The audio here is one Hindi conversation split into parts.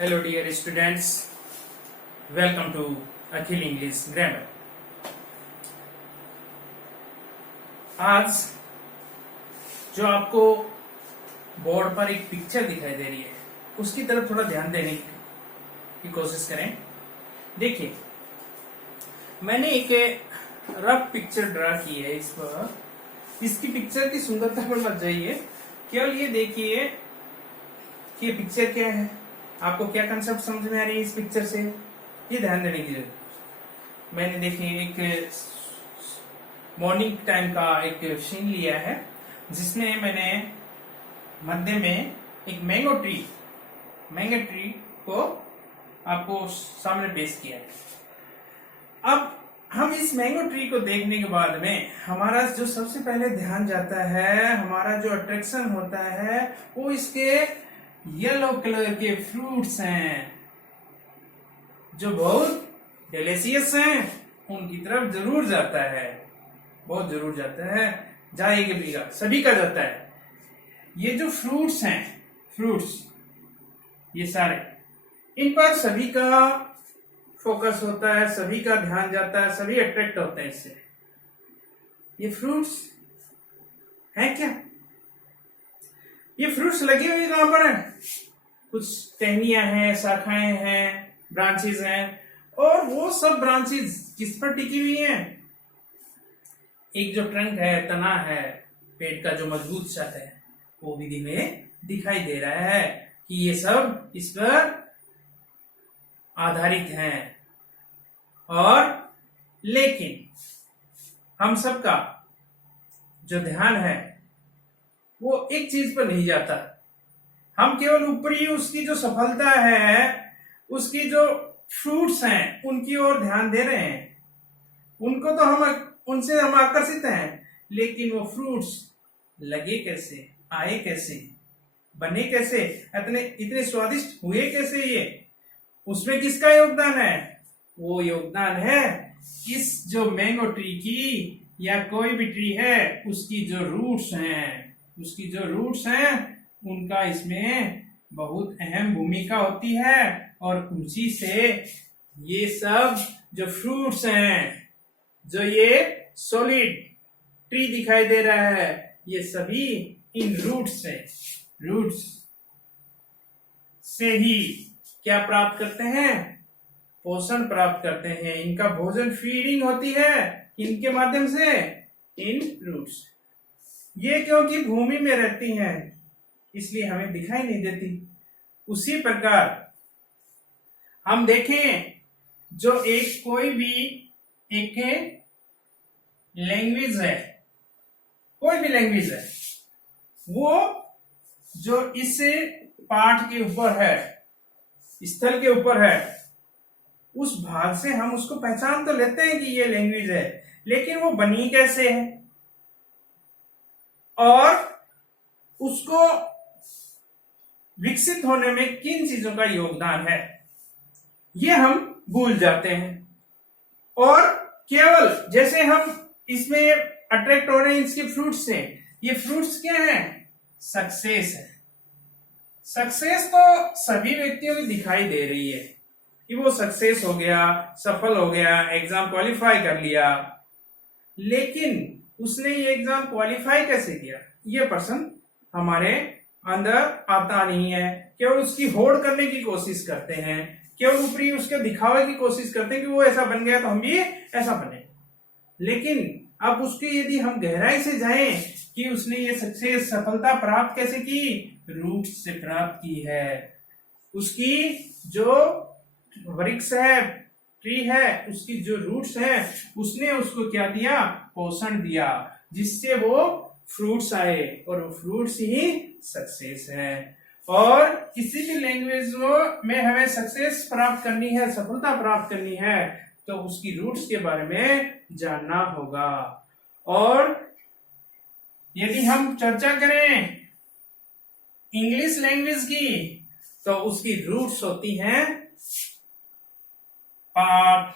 Hello dear students, welcome to Akhil English grammar. आज जो आपको बोर्ड पर एक पिक्चर दिखाई दे रही है उसकी तरफ थोड़ा ध्यान देने की कोशिश करें। देखिए, मैंने एक रफ पिक्चर ड्रा की है। इस पर इसकी पिक्चर की सुंदरता पर मत जाइए, केवल ये देखिए कि ये पिक्चर क्या है, आपको क्या कंसेप्ट समझ में आ रही है इस पिक्चर से, ये ध्यान देने की जरूरत। मैंने देखिए एक मॉर्निंग टाइम का एक सीन लिया है जिसमें मैंने मध्य में एक मैंगो ट्री को आपको सामने पेश किया है। अब हम इस मैंगो ट्री को देखने के बाद में हमारा जो सबसे पहले ध्यान जाता है, हमारा जो अट्रैक्शन होता है वो इसके येलो कलर के फ्रूट्स हैं जो बहुत डिलीशियस हैं, उनकी तरफ जरूर जाता है, बहुत जरूर जाता है, जाएगा सभी का जाता है। ये जो फ्रूट्स हैं, ये सारे, इन पर सभी का फोकस होता है, सभी का ध्यान जाता है, सभी अट्रैक्ट होते हैं इससे। ये फ्रूट्स हैं क्या? ये फ्रूट्स लगे हुए कहां पर हैं? कुछ टहनियां हैं, शाखाएं हैं, ब्रांचेस हैं, और वो सब ब्रांचेस किस पर टिकी हुई हैं? एक जो ट्रंक है, तना है, पेड़ का जो मजबूत सत है, वो विधि में दिखाई दे रहा है कि ये सब इस पर आधारित हैं। और लेकिन हम सबका जो ध्यान है वो एक चीज पर नहीं जाता। हम केवल ऊपरी उसकी जो सफलता है, उसकी जो फ्रूट्स हैं, उनकी ओर ध्यान दे रहे हैं। उनको तो उनसे हम आकर्षित हैं, लेकिन वो फ्रूट्स लगे कैसे, आए कैसे, बने कैसे, इतने स्वादिष्ट हुए कैसे, ये उसमें किसका योगदान है? वो योगदान है इस जो मैंगो ट्री की या कोई भी ट्री है उसकी जो रूट्स हैं, उनका इसमें बहुत अहम भूमिका होती है। और उसी से ये सब जो फ्रूट्स हैं, जो ये सॉलिड ट्री दिखाई दे रहा है, ये सभी इन रूट्स से ही क्या प्राप्त करते हैं? पोषण प्राप्त करते हैं। इनका भोजन फीडिंग होती है इनके माध्यम से, इन रूट्स। ये क्योंकि भूमि में रहती हैं इसलिए हमें दिखाई नहीं देती। उसी प्रकार हम देखें, जो कोई भी एक लैंग्वेज है, कोई भी लैंग्वेज है, वो जो इस पाठ के ऊपर है, स्थल के ऊपर है, उस भाग से हम उसको पहचान तो लेते हैं कि ये लैंग्वेज है, लेकिन वो बनी कैसे है और उसको विकसित होने में किन चीजों का योगदान है, ये हम भूल जाते हैं। और केवल जैसे हम इसमें अट्रैक्ट हो रहे हैं इसके फ्रूट्स से, ये फ्रूट्स क्या है? सक्सेस है। सक्सेस तो सभी व्यक्तियों को दिखाई दे रही है कि वो सक्सेस हो गया, सफल हो गया, एग्जाम क्वालिफाई कर लिया, लेकिन उसने ये एग्जाम क्वालिफाई कैसे किया, ये पर्सन हमारे अंदर आता नहीं है। केवल उसकी होड़ करने की कोशिश करते हैं, केवल ऊपरी उसके दिखावे की कोशिश करते हैं कि वो ऐसा बन गया तो हम भी ऐसा बने। लेकिन अब उसकी यदि हम गहराई से जाएं कि उसने ये सक्सेस, सफलता प्राप्त कैसे की, रूट्स से प्राप्त की है। उसकी जो वृक्ष है, ट्री है, उसकी जो रूट्स है, उसने उसको क्या दिया? पोषण दिया, जिससे वो फ्रूट्स आए, और वो फ्रूट्स ही सक्सेस है। और किसी भी लैंग्वेज में हमें सक्सेस प्राप्त करनी है, सफलता प्राप्त करनी है, तो उसकी रूट्स के बारे में जानना होगा। और यदि हम चर्चा करें इंग्लिश लैंग्वेज की, तो उसकी रूट्स होती हैं पार्ट्स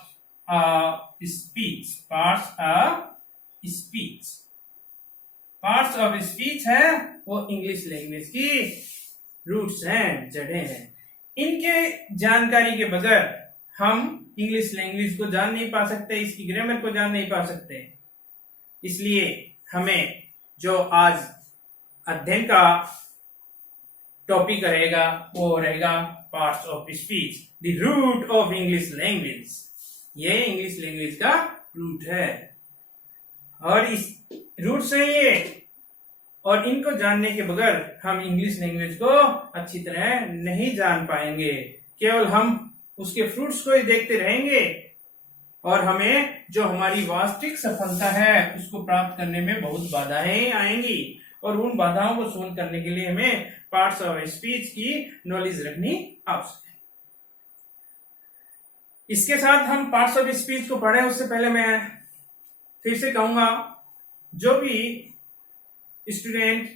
ऑफ स्पीच है, वो इंग्लिश लैंग्वेज की रूट्स हैं, जड़ें हैं। इनके जानकारी के बगैर हम इंग्लिश लैंग्वेज को जान नहीं पा सकते, इसकी ग्रामर को जान नहीं पा सकते। इसलिए हमें जो आज अध्ययन का टॉपिक रहेगा वो रहेगा parts of speech, the root of English language. ये इंग्लिश लैंग्वेज का रूट है और इस रूट से ये और इनको जानने के बगैर हम इंग्लिश लैंग्वेज को अच्छी तरह नहीं जान पाएंगे। केवल हम उसके फ्रूट्स को ही देखते रहेंगे और हमें जो हमारी वास्तविक सफलता है उसको प्राप्त करने में बहुत बाधाएं आएंगी और उन बाधाओं को सोल्व करने के लिए हमें पार्ट्स ऑफ स्पीच की नॉलेज रखनी आवश्यक है। इसके साथ हम पार्ट्स ऑफ स्पीच को पढ़ें उससे पहले मैं फिर से कहूंगा, जो भी स्टूडेंट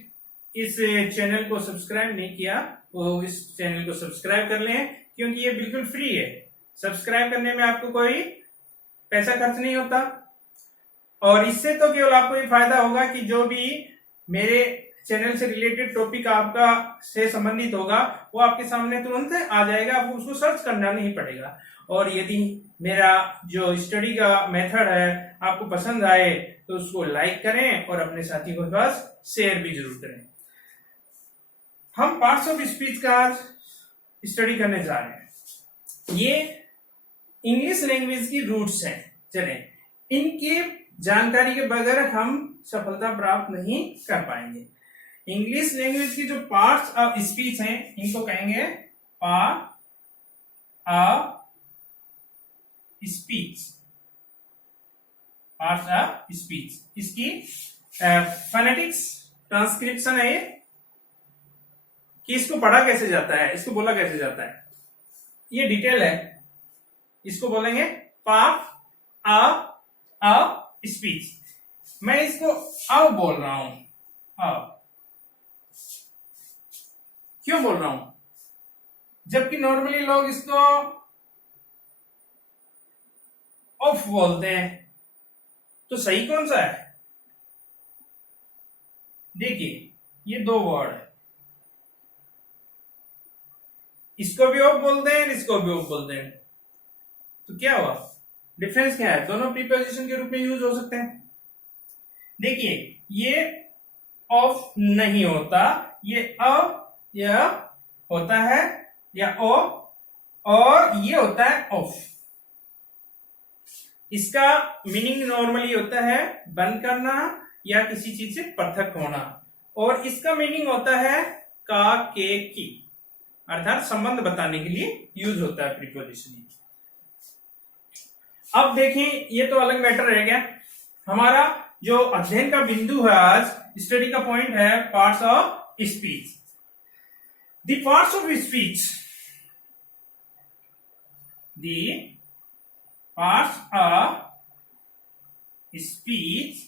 इस चैनल को सब्सक्राइब नहीं किया वो इस चैनल को सब्सक्राइब कर लें, क्योंकि ये बिल्कुल फ्री है। सब्सक्राइब करने में आपको कोई पैसा खर्च नहीं होता और इससे तो केवल आपको ये फायदा होगा कि जो भी मेरे चैनल से रिलेटेड टॉपिक आपका से संबंधित होगा वो आपके सामने तुरंत आ जाएगा, आपको उसको सर्च करना नहीं पड़ेगा। और यदि मेरा जो स्टडी का मेथड है आपको पसंद आए तो उसको लाइक करें और अपने साथी के पास शेयर भी जरूर करें। हम पार्ट्स ऑफ स्पीच का स्टडी करने जा रहे हैं। ये इंग्लिश लैंग्वेज की रूट्स हैं। चले, इनकी जानकारी के बगैर हम सफलता प्राप्त नहीं कर पाएंगे। इंग्लिश लैंग्वेज की जो पार्ट्स ऑफ स्पीच हैं इनको कहेंगे part of speech, parts of speech. इसकी फोनेटिक्स ट्रांसक्रिप्शन है कि इसको पढ़ा कैसे जाता है, इसको बोला कैसे जाता है, ये डिटेल है। इसको बोलेंगे पार्ट ऑफ स्पीच। मैं इसको अब बोल रहा हूं, अब क्यों बोल रहा हूं, जबकि नॉर्मली लोग इसको ऑफ बोलते हैं। तो सही कौन सा है? देखिए, ये दो वर्ड है, इसको भी ऑफ बोलते हैं, इसको भी ऑफ बोलते हैं। तो क्या हुआ, डिफरेंस क्या है? दोनों प्रीपोजिशन के रूप में यूज हो सकते हैं। देखिए, ये ऑफ नहीं होता, ये अ यह होता है या ओ, और ये होता है ऑफ। इसका मीनिंग नॉर्मली होता है बंद करना या किसी चीज से पृथक होना, और इसका मीनिंग होता है का, के, की, अर्थात संबंध बताने के लिए यूज होता है प्रीपोजिशन। अब देखें, ये तो अलग मैटर रह गया। हमारा जो अध्ययन का बिंदु है आज, स्टडी का पॉइंट है parts of speech. The parts of speech, the parts of speech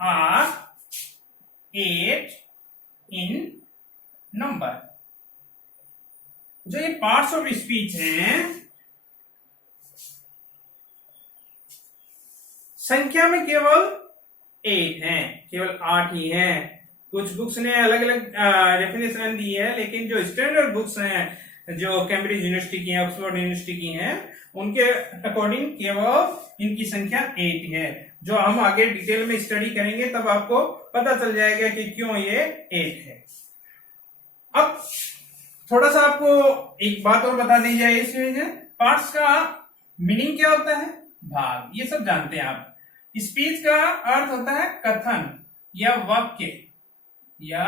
are 8 in number. जो ये पार्ट्स ऑफ स्पीच हैं, संख्या में केवल 8 हैं, केवल 8 ही हैं। कुछ बुक्स ने अलग अलग डेफिनेशन दी है, लेकिन जो स्टैंडर्ड बुक्स हैं जो कैम्ब्रिज यूनिवर्सिटी की हैं, ऑक्सफोर्ड यूनिवर्सिटी की हैं, उनके अकॉर्डिंग केवल इनकी संख्या 8 है। जो हम आगे डिटेल में स्टडी करेंगे तब आपको पता चल जाएगा कि क्यों ये 8 है। अब थोड़ा सा आपको एक बात और बता दी जाए, इसमें पार्ट्स का मीनिंग क्या होता है, भाग, ये सब जानते हैं आप। स्पीच का अर्थ होता है कथन या वाक्य, या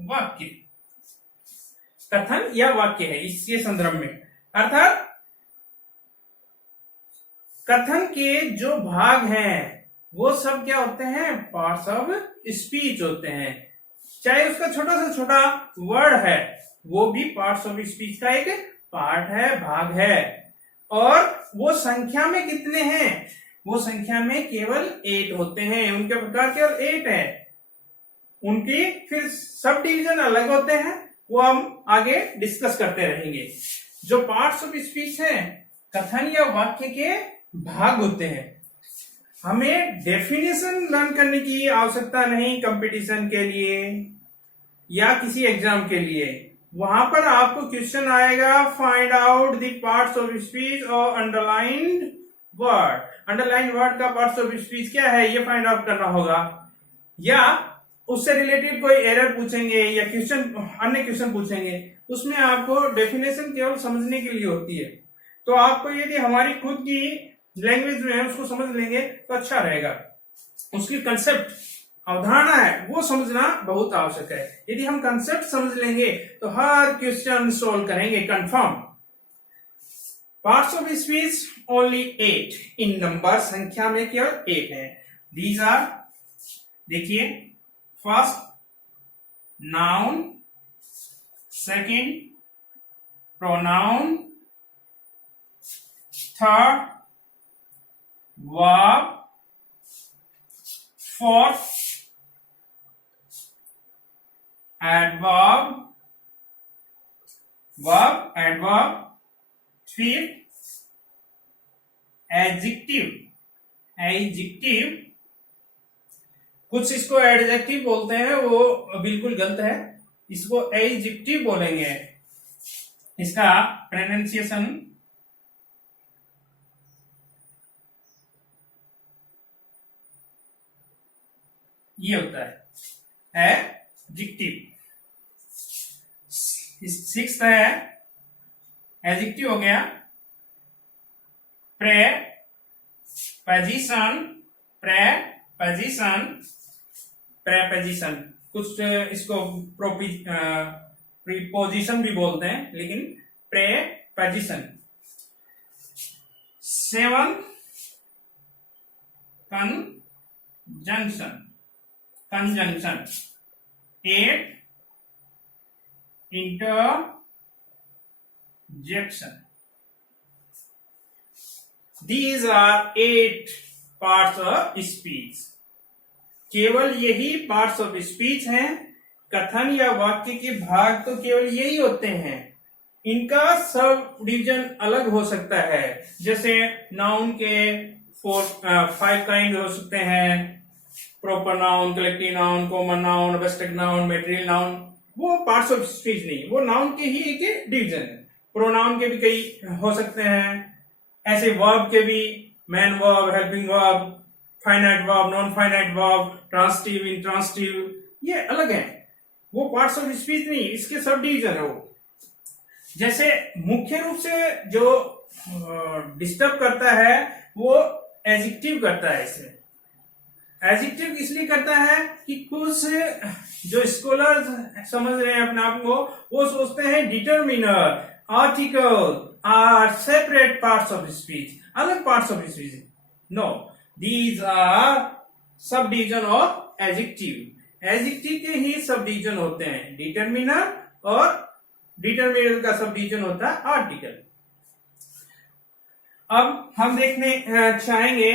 वाक्य, कथन या वाक्य है इसके संदर्भ में। अर्थात कथन के जो भाग हैं वो सब क्या होते हैं, पार्ट्स ऑफ स्पीच होते हैं। चाहे उसका छोटा से छोटा वर्ड है वो भी पार्ट्स ऑफ स्पीच का एक पार्ट है, भाग है। और वो संख्या में कितने हैं, वो संख्या में केवल 8 होते हैं, उनके प्रकार केवल 8 है। उनकी फिर सब डिवीजन अलग होते हैं, वो हम आगे डिस्कस करते रहेंगे। जो पार्ट्स ऑफ स्पीच है कथन या वाक्य के भाग होते हैं। हमें डेफिनेशन लर्न करने की आवश्यकता नहीं कंपटीशन के लिए या किसी एग्जाम के लिए। वहां पर आपको क्वेश्चन आएगा find out the parts of speech और अंडरलाइंड वर्ड। अंडरलाइन वर्ड का पार्ट्स ऑफ स्पीच क्या है ये फाइंड आउट करना होगा, या उससे रिलेटेड कोई एरर पूछेंगे या क्वेश्चन अन्य क्वेश्चन पूछेंगे, उसमें आपको डेफिनेशन केवल समझने के लिए होती है। तो आपको यदि हमारी खुद की लैंग्वेज जो है उसको समझ लेंगे तो अच्छा रहेगा। उसकी कंसेप्ट अवधारणा है वो समझना बहुत आवश्यक है। यदि हम कंसेप्ट समझ लेंगे तो हर क्वेश्चन सोल्व करेंगे confirm. Parts of speech only 8 in number, संख्या में केवल 8 है। दीज आर, देखिए, first noun, second pronoun, third verb, fourth adverb, verb adverb, fifth adjective, adjective, कुछ इसको एडजेक्टिव बोलते हैं वो बिल्कुल गलत है, इसको एडजेक्टिव बोलेंगे। इसका प्रोनाउंसिएशन ये होता है एडजेक्टिव। सिक्स्थ है एडजेक्टिव हो गया प्रेपोजिशन, प्रेपोजिशन, प्रेपोजिशन, कुछ इसको प्रीपोजिशन भी बोलते हैं लेकिन preposition. 7 conjunction, conjunction. 8 interjection. These are 8 parts of speech. केवल यही पार्ट्स ऑफ स्पीच हैं। कथन या वाक्य के भाग तो केवल यही होते हैं। इनका सब डिवीजन अलग हो सकता है। जैसे नाउन के 5 काइंड हो सकते हैं, proper noun, collective noun, common noun, abstract noun, material noun. वो पार्ट्स ऑफ स्पीच नहीं, वो नाउन के ही एक डिवीजन है। प्रोनाउन के भी कई हो सकते हैं, ऐसे वर्ब के भी, man verb, helping verb, finite verb, non finite verb, transitive, intransitive, ये अलग है। वो पार्ट्स ऑफ स्पीच नहीं, इसके सब डिवीजन है वो। जैसे मुख्य रूप से जो डिस्टर्ब करता है वो एडजेक्टिव करता है। इसे एडजेक्टिव इसलिए करता है कि कुछ जो स्कॉलर्स समझ रहे हैं अपने आप को, वो सोचते हैं determiner, article are separate parts of speech, अलग parts of speech. No, these are sub division of adjective. Adjective के ही सब डिवीजन होते हैं, डिटरमिनर, और डिटरमिनर का सब डिवीजन होता है आर्टिकल। अब हम देखने चाहेंगे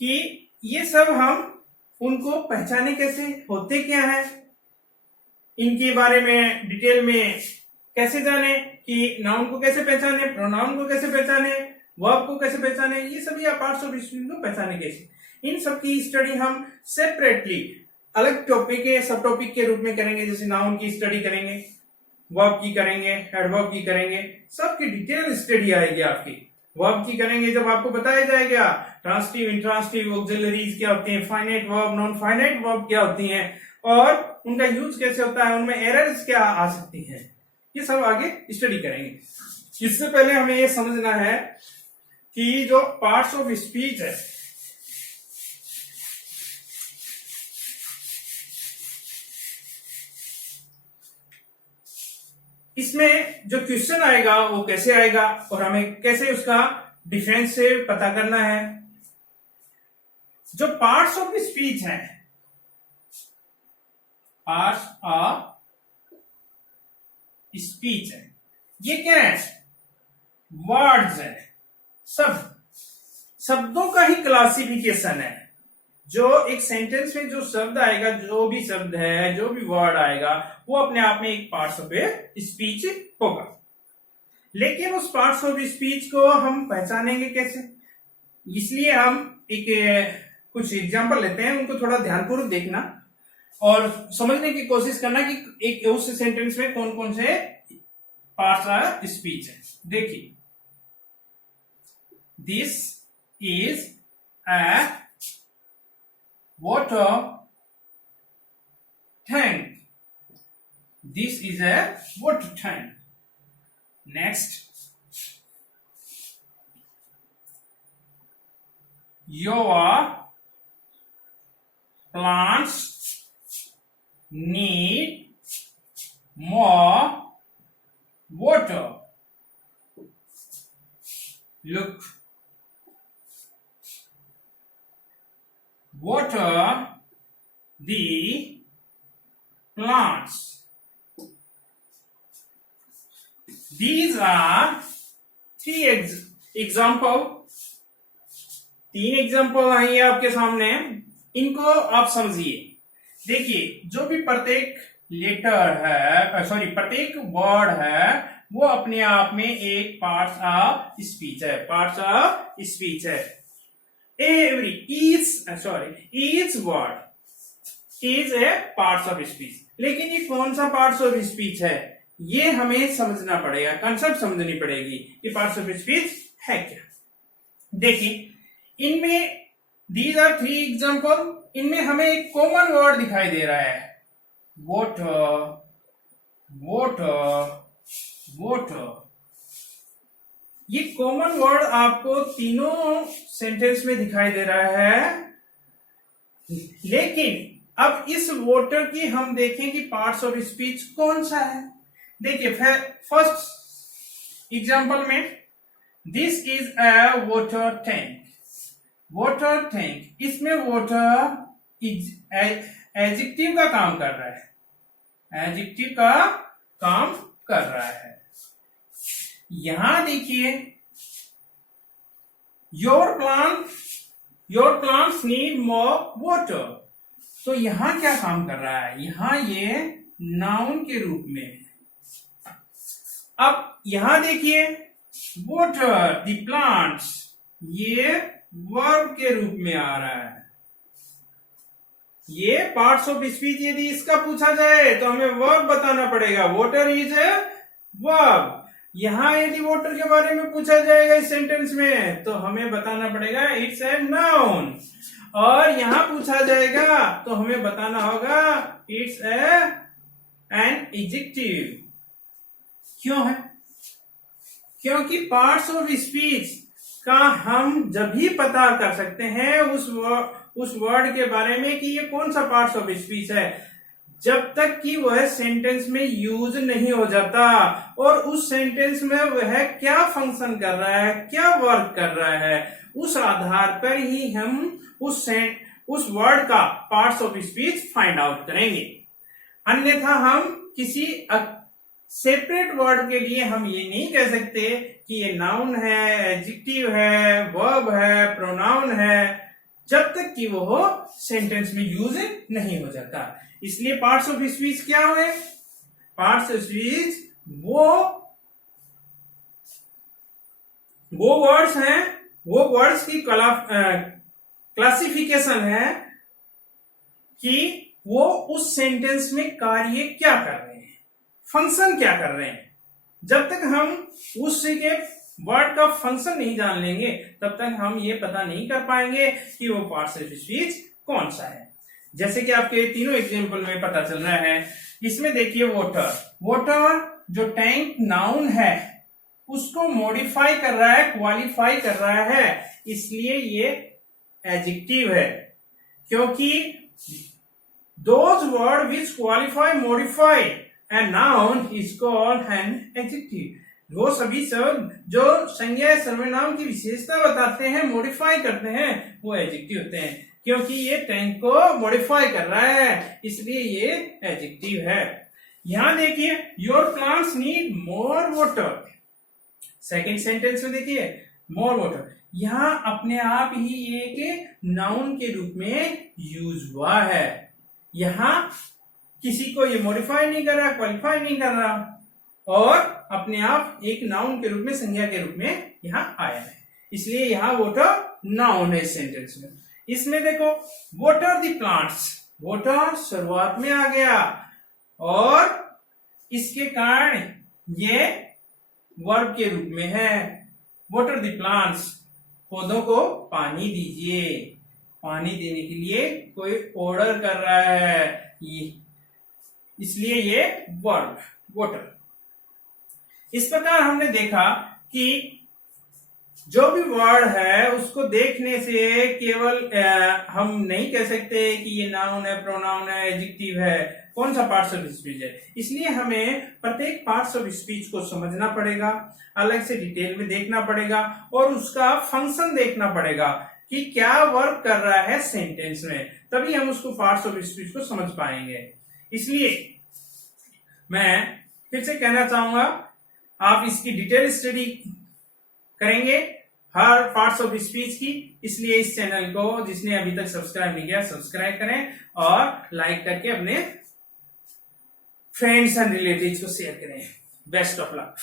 कि ये सब हम उनको पहचाने कैसे, होते क्या है, इनके बारे में डिटेल में कैसे जाने, कि नाउन को कैसे पहचाने, प्रोनाउन को कैसे पहचाने, वर्ब को कैसे पहचाने, ये सभी पार्ट्स ऑफ स्पीच को पहचाने कैसे। इन सब की स्टडी हम सेपरेटली अलग टॉपिक के सब टॉपिक के रूप में करेंगे। जैसे नाउन की स्टडी करेंगे, वर्ब की करेंगे, एडवर्ब की करेंगे, सबकी डिटेल स्टडी आएगी आपकी। वर्ब की करेंगे जब आपको बताया जाएगा ट्रांसिटिव, इंट्रांसिटिव, ऑक्सिलरीज क्या होती हैं, finite verb, non finite verb क्या होती हैं, और उनका यूज कैसे होता है, उनमें एरर्स क्या आ सकती हैं, ये सब आगे स्टडी करेंगे। इससे पहले हमें ये समझना है कि जो पार्ट्स ऑफ स्पीच है, इसमें जो क्वेश्चन आएगा वो कैसे आएगा और हमें कैसे उसका डिफरेंस से पता करना है। जो पार्ट्स ऑफ स्पीच है, पार्ट्स ऑफ स्पीच है, ये क्या है, वर्ड्स है, शब्दों का ही क्लासिफिकेशन है। जो एक सेंटेंस में जो शब्द आएगा, जो भी शब्द है, जो भी वर्ड आएगा, वो अपने आप में एक पार्ट्स ऑफ स्पीच होगा। लेकिन उस पार्ट्स ऑफ स्पीच को हम पहचानेंगे कैसे, इसलिए हम एक कुछ एग्जांपल लेते हैं, उनको थोड़ा ध्यानपूर्वक देखना। और समझने की कोशिश करना कि एक उस सेंटेंस में कौन कौन से पार्ट्स ऑफ स्पीच है। देखिए, this is a water tank. This is a water tank. Next, your plants need more water. Look, water the plants. These are three example. तीन एग्जाम्पल आएंगे आपके सामने, इनको आप समझिए। देखिए, जो भी प्रत्येक लेटर है, सॉरी प्रत्येक वर्ड है, वो अपने आप में एक पार्ट्स ऑफ स्पीच है, पार्ट्स ऑफ स्पीच है। each word is a parts of speech। लेकिन ये कौन सा पार्ट्स ऑफ स्पीच है, ये हमें समझना पड़ेगा, कंसेप्ट समझनी पड़ेगी कि पार्ट्स ऑफ स्पीच है क्या। देखिए, इनमें दीज आर थ्री एग्जाम्पल। इनमें हमें एक कॉमन वर्ड दिखाई दे रहा है, water, water, water। ये कॉमन वर्ड आपको तीनों सेंटेंस में दिखाई दे रहा है। लेकिन अब इस वाटर की हम देखें कि पार्ट्स ऑफ स्पीच कौन सा है। देखिए, फर्स्ट एग्जांपल में, this is a water tank. Water tank, इसमें वाटर एडजेक्टिव का काम कर रहा है, एडजेक्टिव का काम कर रहा है। यहां देखिए, your plants need more water. तो यहां क्या काम कर रहा है, यहां ये नाउन के रूप में है। अब यहां देखिए, वाटर द प्लांट्स, ये वर्ब के रूप में आ रहा है। ये पार्ट्स ऑफ स्पीच यदि इसका पूछा जाए तो हमें वर्ब बताना पड़ेगा, वाटर इज ए वर्ब। यहां यदि वाटर के बारे में पूछा जाएगा इस सेंटेंस में तो हमें बताना पड़ेगा इट्स ए नाउन। और यहां पूछा जाएगा तो हमें बताना होगा इट्स एन एडजेक्टिव। क्यों है? क्योंकि पार्ट्स ऑफ स्पीच का हम जब भी पता कर सकते हैं उस वर्ड के बारे में कि ये कौन सा पार्ट्स ऑफ स्पीच है, जब तक कि वह सेंटेंस में यूज नहीं हो जाता और उस सेंटेंस में वह क्या फंक्शन कर रहा है, क्या वर्क कर रहा है, उस आधार पर ही हम उस वर्ड का parts of speech find out करेंगे। अन्यथा हम किसी सेपरेट वर्ड के लिए हम ये नहीं कह सकते कि ये नाउन है, एडजेक्टिव है, वर्ब है, प्रोनाउन है, जब तक कि वो सेंटेंस में यूज नहीं हो जाता। इसलिए पार्ट्स ऑफ स्पीच क्या हुए? पार्ट्स ऑफ स्पीच वो वर्ड्स हैं, वो वर्ड्स की क्लासिफिकेशन है कि वो उस सेंटेंस में कार्य क्या कर रहे हैं, फंक्शन क्या कर रहे हैं। जब तक हम उसके वर्ड का फंक्शन नहीं जान लेंगे तब तक हम ये पता नहीं कर पाएंगे कि वो पार्ट्स ऑफ स्पीच कौन सा है। जैसे कि आपके तीनों एग्जांपल में पता चल रहा है। इसमें देखिए, वाटर जो टैंक नाउन है उसको मॉडिफाई कर रहा है, क्वालिफाई कर रहा है, इसलिए ये एडजेक्टिव है। क्योंकि those word which qualify modify a noun is called an adjective. वो सभी शब्द जो संज्ञा सर्वनाम की विशेषता बताते हैं, मॉडिफाई करते हैं, वो एडजेक्टिव होते हैं। क्योंकि ये टैंक को मॉडिफाई कर रहा है इसलिए ये एडजेक्टिव है। यहां देखिए, your plants need more water. Second sentence में देखिए, मोर वाटर, यहां अपने आप ही एक नाउन के रूप में यूज हुआ है। यहां किसी को ये मॉडिफाई नहीं कर रहा, क्वालिफाई नहीं कर रहा, और अपने आप एक नाउन के रूप में, संज्ञा के रूप में यहां आया है, इसलिए यहां वाटर नाउन है इस सेंटेंस में। इसमें देखो, वाटर द प्लांट्स, वाटर शुरुआत में आ गया और इसके कारण ये वर्ब के रूप में है। वाटर द प्लांट्स, पौधों को पानी दीजिए। पानी देने के लिए कोई ऑर्डर कर रहा है, इसलिए ये वर्ब वाटर। इस प्रकार हमने देखा कि जो भी वर्ड है उसको देखने से केवल हम नहीं कह सकते कि ये नाउन है, प्रोनाउन है, एडजेक्टिव है, कौन सा पार्ट्स ऑफ स्पीच है। इसलिए हमें प्रत्येक पार्ट्स ऑफ स्पीच को समझना पड़ेगा, अलग से डिटेल में देखना पड़ेगा और उसका फंक्शन देखना पड़ेगा कि क्या वर्क कर रहा है सेंटेंस में, तभी हम उसको पार्ट्स ऑफ स्पीच को समझ पाएंगे। इसलिए मैं फिर से कहना चाहूंगा, आप इसकी डिटेल स्टडी करेंगे हर पार्ट्स ऑफ स्पीच की। इसलिए इस चैनल को जिसने अभी तक सब्सक्राइब नहीं किया सब्सक्राइब करें और लाइक करके अपने फ्रेंड्स एंड रिलेटिव्स को शेयर करें। Best of luck.